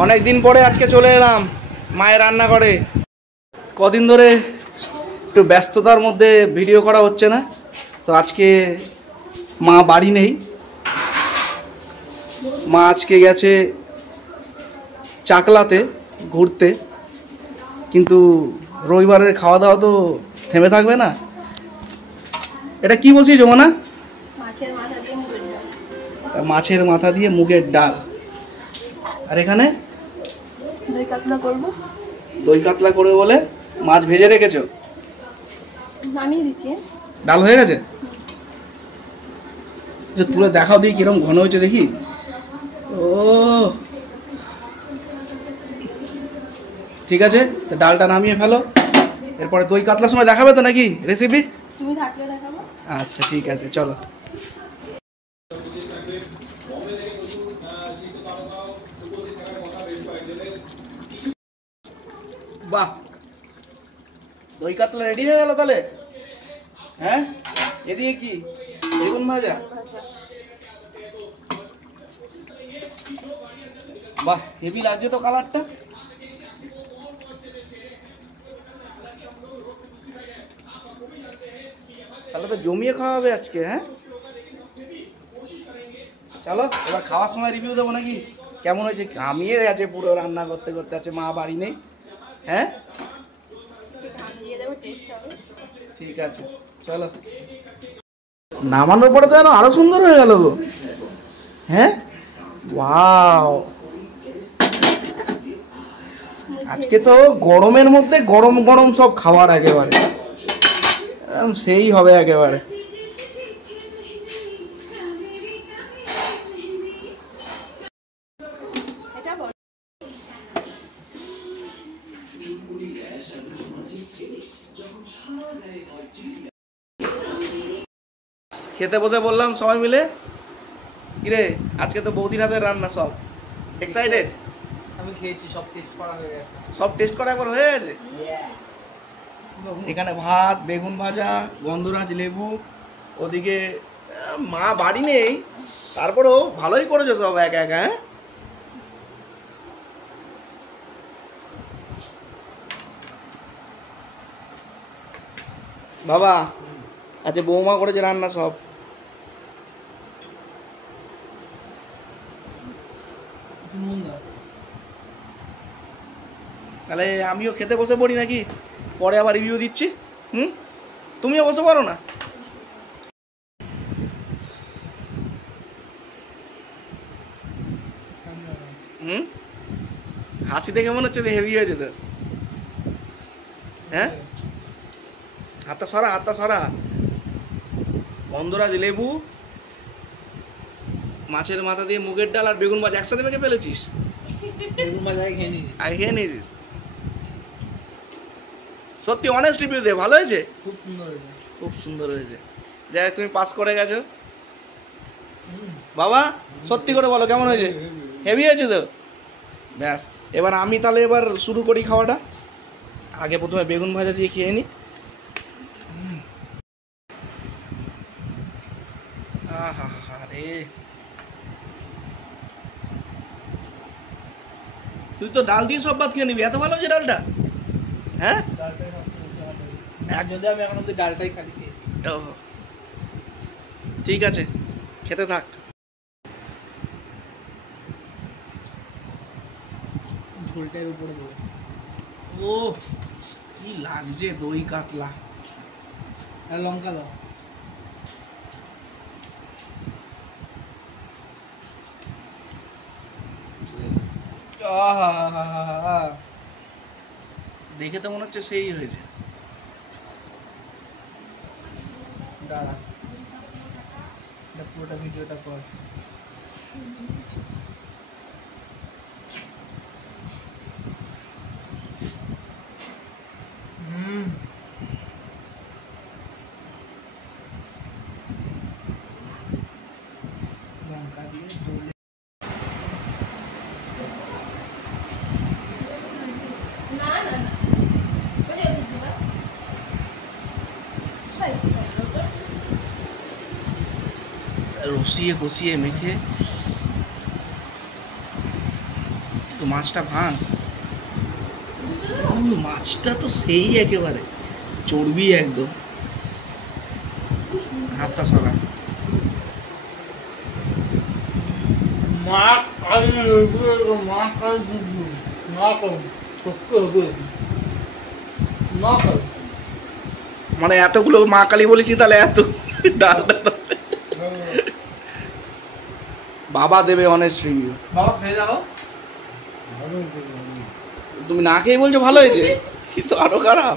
অনেক দিন পরে আজকে চলে এলাম মায়ের রান্না করে। কদিন ধরে একটু ব্যস্ততার মধ্যে ভিডিও করা হচ্ছে না, তো আজকে মা বাড়ি নেই। মা আজকে গেছে চাকলাতে ঘুরতে, কিন্তু রবিবারের খাওয়া দাওয়া তো থেমে থাকবে না। এটা কি বসিয়েছো মা? মাছের মাথা দিয়ে মুগের ডাল। আর এখানে দই কাতলা করব। দই কাতলা করবে বলে মাছ ভেজে রেখেছো? নামিয়ে দিচ্ছি। ডাল হয়ে গেছে? যে তুলে দেখাও দিই কিরকম ঘন হয়েছে দেখি। ও ঠিক আছে, তো ডালটা নামিয়ে ফেলো। এরপরে দই কাতলার সময় দেখাবে তো নাকি রেসিপি? তুমি থাকলে দেখাবো। আচ্ছা ঠিক আছে, চলো। বাহ, দই কাতলা রেডি হয়ে গেল তাহলে। হ্যাঁ, এদিকে কি বেগুন ভাজা? বাহ, হেভি লাগছে তো কালারটা। তাহলে তো জমিয়ে খাওয়া হবে আজকে। হ্যাঁ চলো, এবার খাওয়ার সময় রিভিউ দেবো নাকি কেমন হয়েছে। ঘামিয়ে গেছে পুরো রান্না করতে করতে, আছে মা বাড়ি নেই। হ্যাঁ ঠিক আছে, চলো। নামানোর পরে তো যেন আরো সুন্দর হয়ে গেল গো। হ্যাঁ ওয়াও, আজকে তো গরমের মধ্যে গরম গরম সব খাবার একেবারে সেই হবে একেবারে। খেতে বসে বললাম সবাই মিলে, কিরে আজকে তো বৌদির হাতের রান্না, সব এক্সাইটেড? আমি খেয়েছি, সব টেস্ট করা হয়ে গেছে। সব টেস্ট করা একবার হয়ে গেছে। এখানে ভাত, বেগুন ভাজা, গন্ধরাজ লেবু, ওদিকে মা বাড়ি নেই, তারপরেও ভালোই করেছো সব একা একা। হ্যাঁ বাবা, আচ্ছা বৌমা করেছে রান্না সব। তাহলে আমিও খেতে বসে পড়ি নাকি? পরে আবার রিভিউ দিচ্ছি। তুমিও বসে পারো না? হাসি দেখে মনে হচ্ছে হেভি হয়েছে তো। হ্যাঁ হাতটা সরা, হাতটা সরা। গন্ধরাজ লেবু, মাছের মাথা দিয়ে মুগের ডাল আর বেগুন ভাজা একসাথে মেখে ফেলেছিস? বেগুন ভাজা খেয়ে নিয়েছিস? সত্যি অনেস্ট রিভিউ দে, ভালো হয়েছে? খুব সুন্দর হয়েছে, খুব সুন্দর হয়েছে। যাই হোক, তুমি পাস করে গেছো বাবা। সত্যি করে বলো কেমন হয়েছে? হেভি হয়েছে তো? ব্যাস, এবার আমি তাহলে এবার শুরু করি খাওয়াটা। আগে প্রথমে বেগুন ভাজা দিয়ে খেয়ে নিই। আহা রে, তুই তো ডাল দিয়ে সব ভাত খেয়ে নিবি, এত ভালো হয়েছে ডালটা? হ্যাঁ যদি আমি এখন অব্দি ডালটাই খালি খেয়েছি। ঠিক আছে, খেতে থাক। ঝোলটার উপরে দেবো। ও কি লাগছে দই কাতলা। আর লঙ্কা দাও। দেখে তো মনে হচ্ছে সেই হয়েছে। দাঁড়া, পুরোটা ভিডিওটা কর। লঙ্কা দিয়ে দই। রসিয়ে কষিয়ে মেখে তো মাছটা ভাঙ। মাছটা তো সেই একেবারে চর্বি একদম। হাতটা সরা। মানে এতগুলো মা কালী বলেছি তাহলে এত ডালটা বাবা দেবে অনেস্ট রিভিউ। বাবা খেয়ে যাও। তুমি না খেয়ে বলছো ভালো হয়েছে, সে তো আরো খারাপ।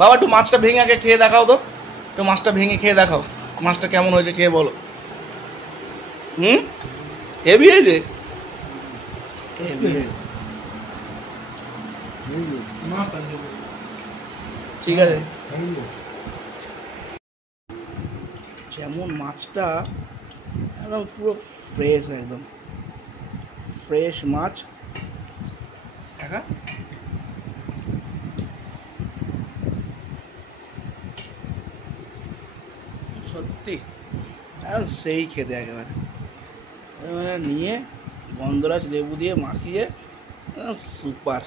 বাবা একটু মাছটা ভেঙে আগে খেয়ে দেখাও তো, একটু মাছটা ভেঙে খেয়ে দেখাও, মাছটা কেমন হয়েছে খেয়ে বলো। হেভি হয়েছে, হেভি হয়েছে। ঠিক আছে, যেমন মাছটা একদম পুরো ফ্রেশ, একদম ফ্রেশ মাছ। দেখা সত্যি একদম সেই খেতে একেবারে। এবারে নিয়ে গন্ধরাজ লেবু দিয়ে মাখিয়ে একদম সুপার।